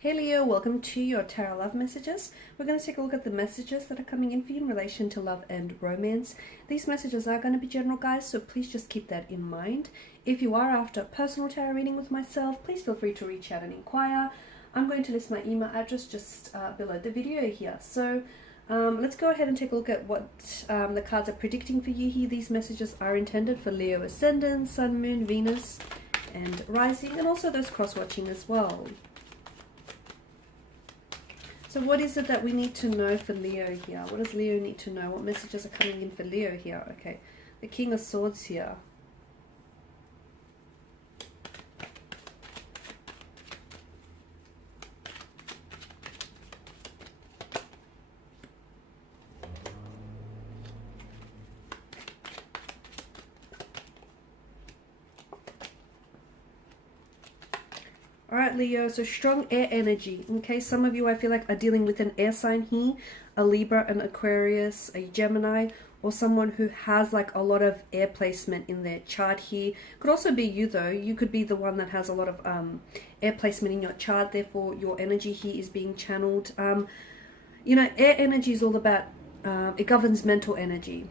Hey Leo, welcome to your Tarot Love Messages. We're going to take a look at the messages that are coming in for you in relation to love and romance. These messages are going to be general, guys, so please just keep that in mind. If you are after a personal tarot reading with myself, please feel free to reach out and inquire. I'm going to list my email address just below the video here. So let's go ahead and take a look at what the cards are predicting for you here. These messages are intended for Leo Ascendant, Sun, Moon, Venus, and Rising, and also those cross-watching as well. So what is it that we need to know for Leo here? What does Leo need to know? What messages are coming in for Leo here? Okay, the King of Swords here. Alright Leo, so strong air energy. Okay, some of you I feel like are dealing with an air sign here, a Libra, an Aquarius, a Gemini, or someone who has like a lot of air placement in their chart here. Could also be you though. You could be the one that has a lot of air placement in your chart, therefore your energy here is being channeled. You know, air energy is all about, it governs mental energy.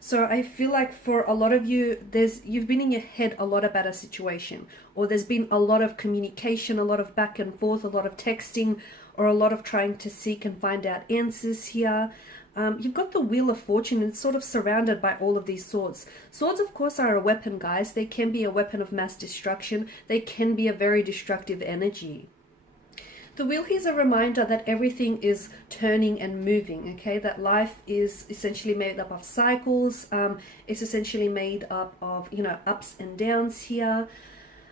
So I feel like for a lot of you, you've been in your head a lot about a situation, or there's been a lot of communication, a lot of back and forth, a lot of texting, or a lot of trying to seek and find out answers here. You've got the Wheel of Fortune and it's sort of surrounded by all of these swords. Swords, of course, are a weapon, guys. They can be a weapon of mass destruction. They can be a very destructive energy. The wheel here is a reminder that everything is turning and moving, okay? That life is essentially made up of cycles. It's essentially made up of, you know, ups and downs here.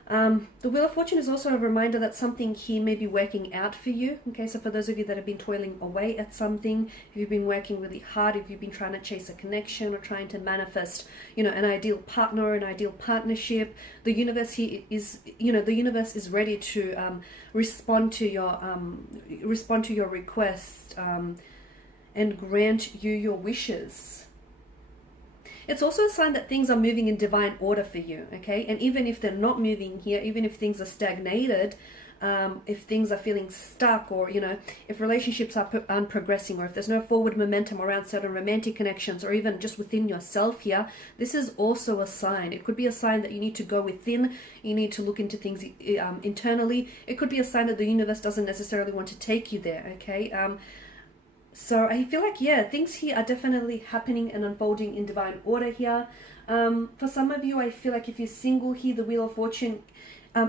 The Wheel of Fortune is also a reminder that something here may be working out for you, okay? So for those of you that have been toiling away at something, if you've been working really hard, if you've been trying to chase a connection or trying to manifest, you know, an ideal partner, an ideal partnership, the universe here is, you know, the universe is ready to respond to your request and grant you your wishes. It's also a sign that things are moving in divine order for you, okay? And even if they're not moving here, even if things are stagnated, if things are feeling stuck, or, you know, if relationships aren't progressing, or if there's no forward momentum around certain romantic connections, or even just within yourself here, this is also a sign. It could be a sign that you need to go within, you need to look into things internally. It could be a sign that the universe doesn't necessarily want to take you there, okay? So I feel like, yeah, things here are definitely happening and unfolding in divine order here. For some of you, I feel like if you're single here, the Wheel of Fortune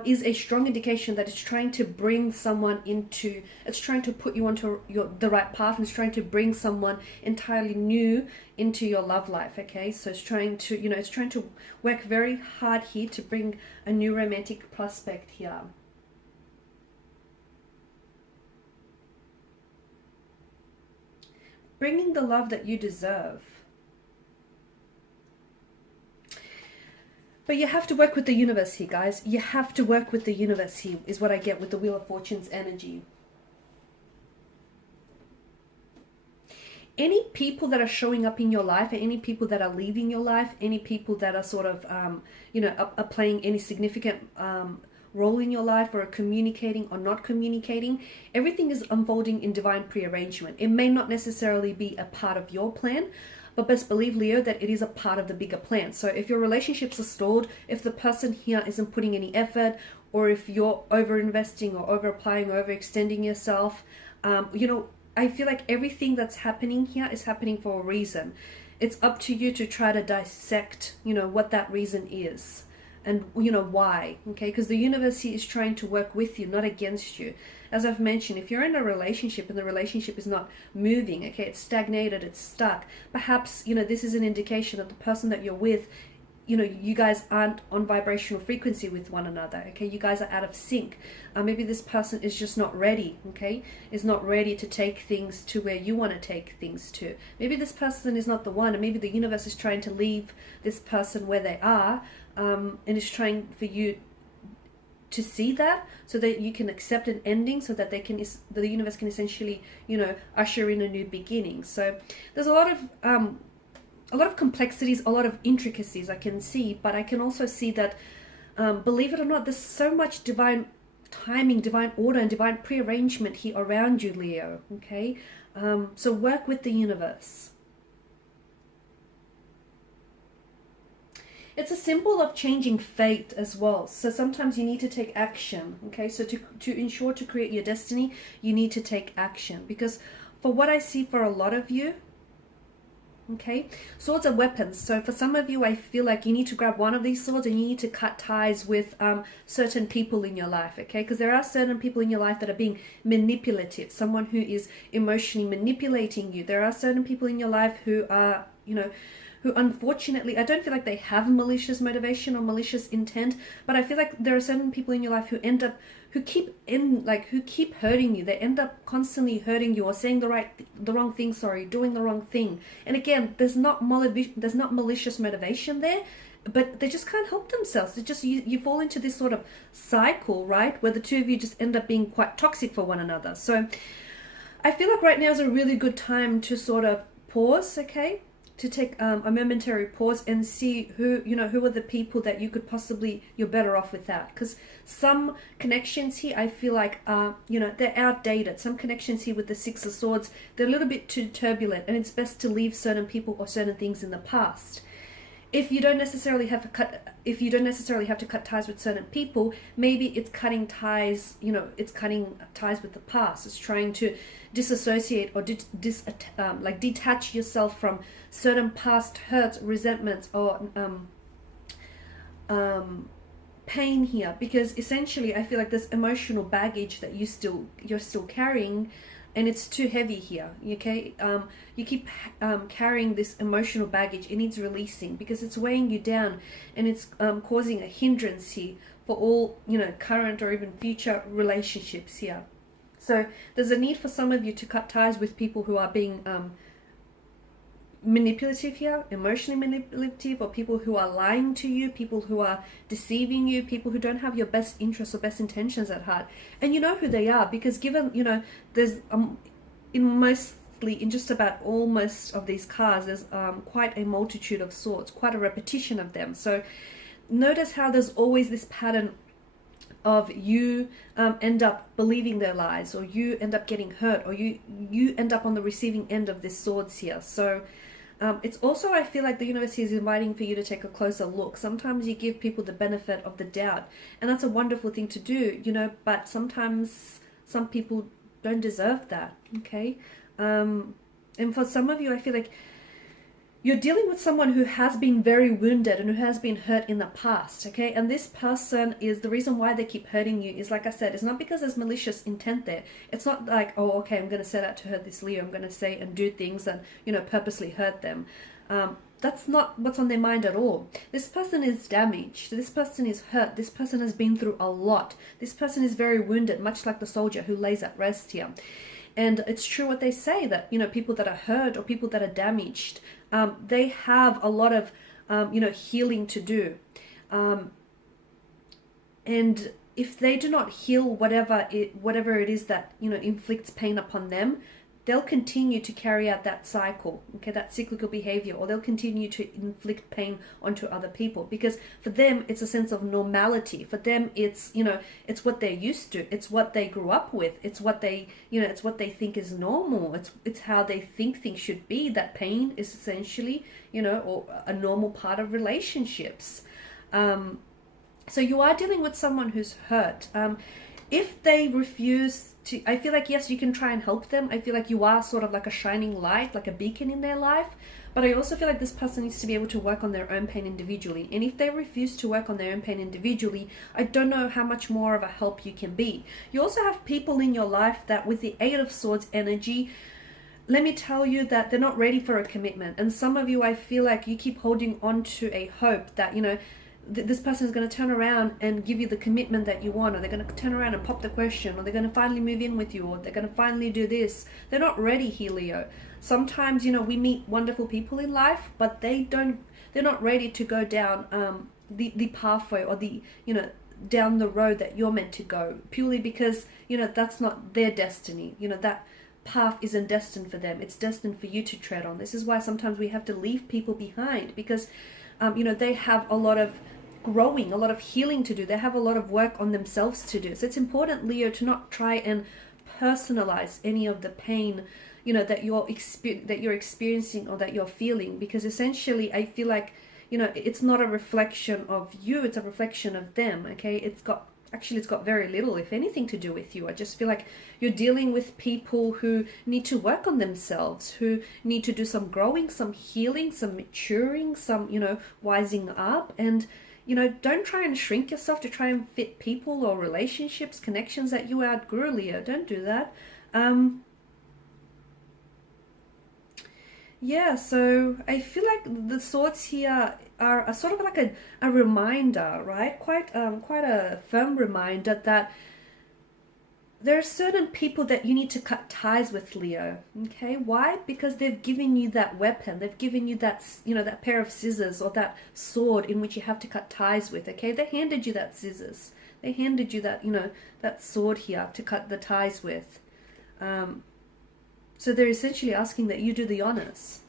is a strong indication that it's trying to bring someone into, it's trying to put you onto the right path, and it's trying to bring someone entirely new into your love life, okay? So it's trying to, you know, it's trying to work very hard here to bring a new romantic prospect here. Bringing the love that you deserve. But you have to work with the universe here, guys. You have to work with the universe here, is what I get with the Wheel of Fortune's energy. Any people that are showing up in your life, and any people that are leaving your life, any people that are sort of, you know, are playing any significant role in your life, or communicating or not communicating, everything is unfolding in divine prearrangement. It may not necessarily be a part of your plan, but best believe, Leo, that it is a part of the bigger plan. So if your relationships are stalled, if the person here isn't putting any effort, or if you're over investing or over applying, or overextending yourself, you know, I feel like everything that's happening here is happening for a reason. It's up to you to try to dissect, you know, what that reason is. And, you know, why, okay? Because the universe here is trying to work with you, not against you. As I've mentioned, if you're in a relationship and the relationship is not moving, okay, it's stagnated, it's stuck, perhaps, you know, this is an indication that the person that you're with, you know, you guys aren't on vibrational frequency with one another, okay? You guys are out of sync. Maybe this person is just not ready, okay? Is not ready to take things to where you want to take things to. Maybe this person is not the one, and maybe the universe is trying to leave this person where they are, and is trying for you to see that, so that you can accept an ending, so that the universe can essentially, you know, usher in a new beginning. So there's a lot of complexities, a lot of intricacies I can see, but I can also see that, believe it or not, there's so much divine timing, divine order, and divine prearrangement here around you, Leo. Okay, so work with the universe. It's a symbol of changing fate as well. So sometimes you need to take action. Okay, so to ensure to create your destiny, you need to take action. Because for what I see for a lot of you, okay, swords are weapons. So for some of you, I feel like you need to grab one of these swords and you need to cut ties with certain people in your life, okay? Because there are certain people in your life that are being manipulative, someone who is emotionally manipulating you. There are certain people in your life who are, you know, who unfortunately, I don't feel like they have malicious motivation or malicious intent, but I feel like there are certain people in your life who end up, who keep hurting you. They end up constantly hurting you or saying the wrong thing, doing the wrong thing. And again, there's not malicious motivation there, but they just can't help themselves. It's just, you fall into this sort of cycle, right? Where the two of you just end up being quite toxic for one another. So I feel like right now is a really good time to sort of pause, okay? To take a momentary pause and see who are the people that you could possibly, you're better off without. Because some connections here, I feel like they're outdated. Some connections here with the Six of Swords, they're a little bit too turbulent, and it's best to leave certain people or certain things in the past. If you don't necessarily have to cut ties with certain people, maybe it's cutting ties, it's cutting ties with the past. It's trying to disassociate or detach yourself from certain past hurts, resentments, or pain here, because essentially I feel like there's emotional baggage that you're still carrying, and it's too heavy here, okay? You keep carrying this emotional baggage. It needs releasing because it's weighing you down, and it's causing a hindrance here for all, current or even future relationships here. So there's a need for some of you to cut ties with people who are being manipulative here, emotionally manipulative, or people who are lying to you, people who are deceiving you, people who don't have your best interests or best intentions at heart. And you know who they are, because given, there's in just about all most of these cards, there's quite a multitude of swords, quite a repetition of them. So notice how there's always this pattern of you end up believing their lies, or you end up getting hurt, or you end up on the receiving end of this swords here. So it's also, I feel like the universe is inviting for you to take a closer look. Sometimes you give people the benefit of the doubt, and that's a wonderful thing to do, but sometimes some people don't deserve that, okay? And for some of you, I feel like you're dealing with someone who has been very wounded and who has been hurt in the past, okay? And this person is, the reason why they keep hurting you is, like I said, it's not because there's malicious intent there. It's not like, oh, okay, I'm going to set out to hurt this Leo. I'm going to say and do things and, purposely hurt them. That's not what's on their mind at all. This person is damaged. This person is hurt. This person has been through a lot. This person is very wounded, much like the soldier who lays at rest here. And it's true what they say, that, people that are hurt or people that are damaged, they have a lot of, healing to do. And if they do not heal whatever it is that, inflicts pain upon them, they'll continue to carry out that cycle, okay, that cyclical behavior, or they'll continue to inflict pain onto other people, because for them, it's a sense of normality. For them, it's, it's what they're used to. It's what they grew up with. It's what they, it's what they think is normal. It's how they think things should be. That pain is essentially, or a normal part of relationships. So you are dealing with someone who's hurt. If they refuse to, I feel like, yes, you can try and help them. I feel like you are sort of like a shining light, like a beacon in their life. But I also feel like this person needs to be able to work on their own pain individually. And if they refuse to work on their own pain individually, I don't know how much more of a help you can be. You also have people in your life that, with the Eight of Swords energy, let me tell you that they're not ready for a commitment. And some of you, I feel like you keep holding on to a hope that, this person is going to turn around and give you the commitment that you want, or they're going to turn around and pop the question, or they're going to finally move in with you, or they're going to finally do this. They're not ready here, Leo. Sometimes, we meet wonderful people in life, but they're not ready to go down the pathway, or the, down the road that you're meant to go, purely because, that's not their destiny. That path isn't destined for them. It's destined for you to tread on. This is why sometimes we have to leave people behind, because, they have a lot of growing, a lot of healing to do. They have a lot of work on themselves to do. So it's important, Leo, to not try and personalize any of the pain, you know, that you're experiencing or that you're feeling, because essentially I feel like, you know, it's not a reflection of you, it's a reflection of them. Okay, it's got very little, if anything, to do with you. I just feel like you're dealing with people who need to work on themselves, who need to do some growing, some healing, some maturing, some, you know, wising up. And, you know, don't try and shrink yourself to try and fit people or relationships, connections that you outgrew, Leo. Don't do that. Yeah, so I feel like the swords here are sort of like a reminder, right? Quite a firm reminder that there are certain people that you need to cut ties with, Leo. Okay, why? Because they've given you that weapon. They've given you that, you know, that pair of scissors or that sword in which you have to cut ties with. Okay, they handed you that scissors. They handed you that, you know, that sword here to cut the ties with. So they're essentially asking that you do the honors.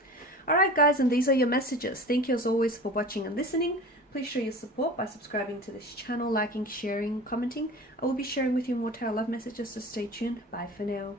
Alright guys, and these are your messages. Thank you as always for watching and listening. Please show your support by subscribing to this channel, liking, sharing, commenting. I will be sharing with you more tarot love messages, so stay tuned. Bye for now.